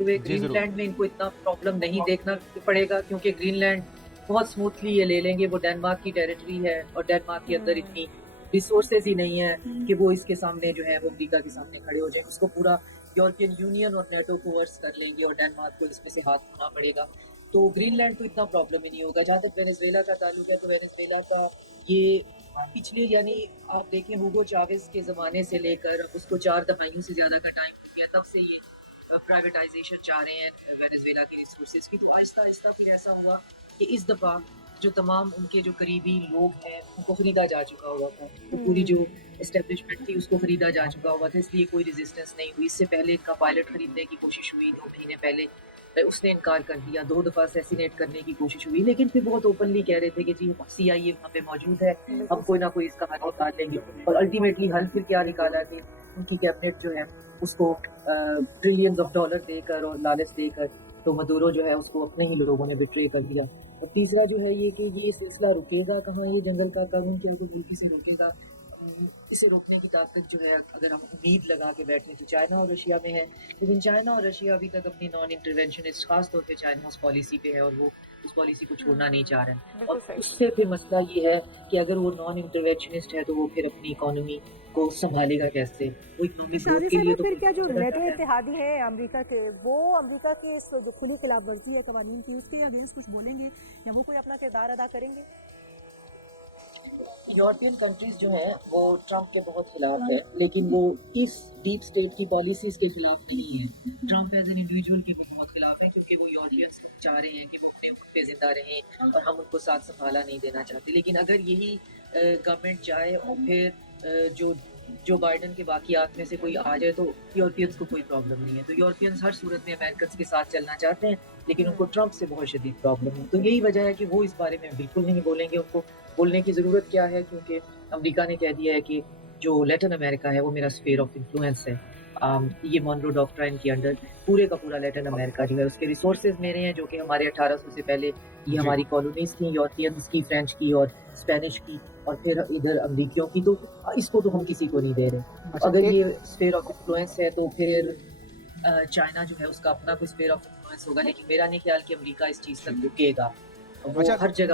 हुए जी, ज़रूर। ग्रीनलैंड में इनको इतना प्रॉब्लम नहीं देखना पड़ेगा क्योंकि ग्रीनलैंड बहुत स्मूथली ये ले लेंगे, वो डेनमार्क की टेरिटरी है और डेनमार्क के अंदर हुँ। इतनी रिसोर्सेज़ ही नहीं है कि वो इसके सामने जो है वो अमेरिका के सामने खड़े हो जाएँ। उसको पूरा यूरोपियन यूनियन और नेटो कोवर्स कर लेंगे और डेनमार्क को इसमें से हाथ धोना पड़ेगा। तो ग्रीनलैंड को इतना प्रॉब्लम ही नहीं होगा। जहाँ तक वेनेज़ुएला का ताल्लुक है तो वेनेज़ुएला का ये पिछले यानी आप देखें हुगो चावेज़ के ज़माने से लेकर अब उसको 4 दहाइयों से ज़्यादा का टाइम हो गया, तब से ये प्राइवेटाइज़ेशन चाह रहे हैं वेनेज़ुएला के रिसोर्सेज़ की। तो आहिस्ता-आहिस्ता फिर ऐसा हुआ कि इस दफ़ा जो तमाम उनके जो करीबी लोग हैं, उनको खरीदा जा चुका हुआ था। तो पूरी जो हुँ। एस्टेब्लिशमेंट थी, उसको खरीदा जा चुका हुआ था, इसलिए कोई रेज़िस्टेंस नहीं हुई। इससे पहले इनका पायलट खरीदने की कोशिश हुई 2 महीने पहले। उसने इनकार कर दिया, 2 दफ़ा असैसिनेट करने की कोशिश हुई, लेकिन फिर बहुत ओपनली कह रहे थे कि जी सीआईए वहाँ पे मौजूद है, हम बिल्कुल कोई सही। ना कोई इसका हल निकाल लेंगे। और अल्टीमेटली हल फिर क्या निकाला कि उनकी कैबिनेट जो है उसको ट्रिलियंस ऑफ डॉलर देकर और लालच देकर तो मदुरो जो है उसको अपने ही लोगों ने बिट्रे कर दिया। और तीसरा जो है ये कि ये सिलसिला रुकेगा कहाँ, ये जंगल का कानून क्या कोई मुल्क से रोकेगा? इसे रोकने की ताकत जो है अगर हम उम्मीद लगा के बैठें तो चाइना और रशिया में है। लेकिन चाइना और रशिया अभी तक अपनी नॉन इंटरवेंशनिस्ट ख़ास तौर पे चाइना उस पॉलिसी पे है और वो उस पॉलिसी को छोड़ना नहीं चाह रहे हैं। बिल्कुल और सही। उससे फिर मसला ये है कि अगर वो नॉन इंटरवेंशनिस्ट है तो वो फिर अपनी इकोनॉमी को सँभालेगा कैसे? वो तो इकोनॉमिक ग्रोथ शादी के लिए साहब तो फिर कोई क्या जो करना नेटो चाहता है। इत्तेहादी है अमेरिका के, वो अमेरिका की इस जो खुली खिलाफवर्जी है कवानीन की, उसके अगेंस्ट कुछ बोलेंगे या वो कोई अपना किरदार अदा करेंगे? यूरोपियन कंट्रीज़ जो हैं वो ट्रम्प के बहुत खिलाफ है, लेकिन वो इस डीप स्टेट की पॉलिसीज़ के खिलाफ नहीं है। ट्रम्प एज़ एन इंडिविजुअल के भी बहुत खिलाफ है क्योंकि वो यूरोपियंस चाह रहे हैं कि वो अपने मुल्क पे ज़िंदा रहें और हम उनको साथ संभाला नहीं देना चाहते। लेकिन अगर यही गवर्नमेंट चाहे और फिर जो जो बाइडेन के बाकियात में से कोई आ जाए तो यूरोपियंस को कोई प्रॉब्लम नहीं है। तो यूरोपियंस हर सूरत में अमेरिकन्स के साथ चलना चाहते हैं, लेकिन उनको हुँ। ट्रम्प से बहुत शदीद प्रॉब्लम है। तो यही वजह है कि वो इस बारे में बिल्कुल नहीं बोलेंगे। उनको बोलने की ज़रूरत क्या है क्योंकि अमेरिका ने कह दिया है कि जो लैटिन अमेरिका है वो मेरा स्फीयर ऑफ इन्फ्लुएंस है। ये मोनरो डॉक्ट्राइन के अंडर पूरे का पूरा लैटिन अमेरिका जो है उसके रिसोर्सेज़ मेरे हैं जो कि हमारे 1800 से पहले ये जी। हमारी कॉलोनीज़ थी यूरोपियंस की, फ्रेंच की और स्पेनिश की और फिर इधर अमरीकियों की। तो इसको तो हम किसी को नहीं दे रहे। तो अच्छा अगर एक ये स्फीयर ऑफ इन्फ्लुएंस है तो फिर चाइना जो है उसका अपना कोई स्फीयर ऑफ इन्फ्लुएंस होगा, लेकिन मेरा नहीं ख्याल कि अमेरिका इस चीज़ तक जी। रुकेगा। वो अच्छा हर जगह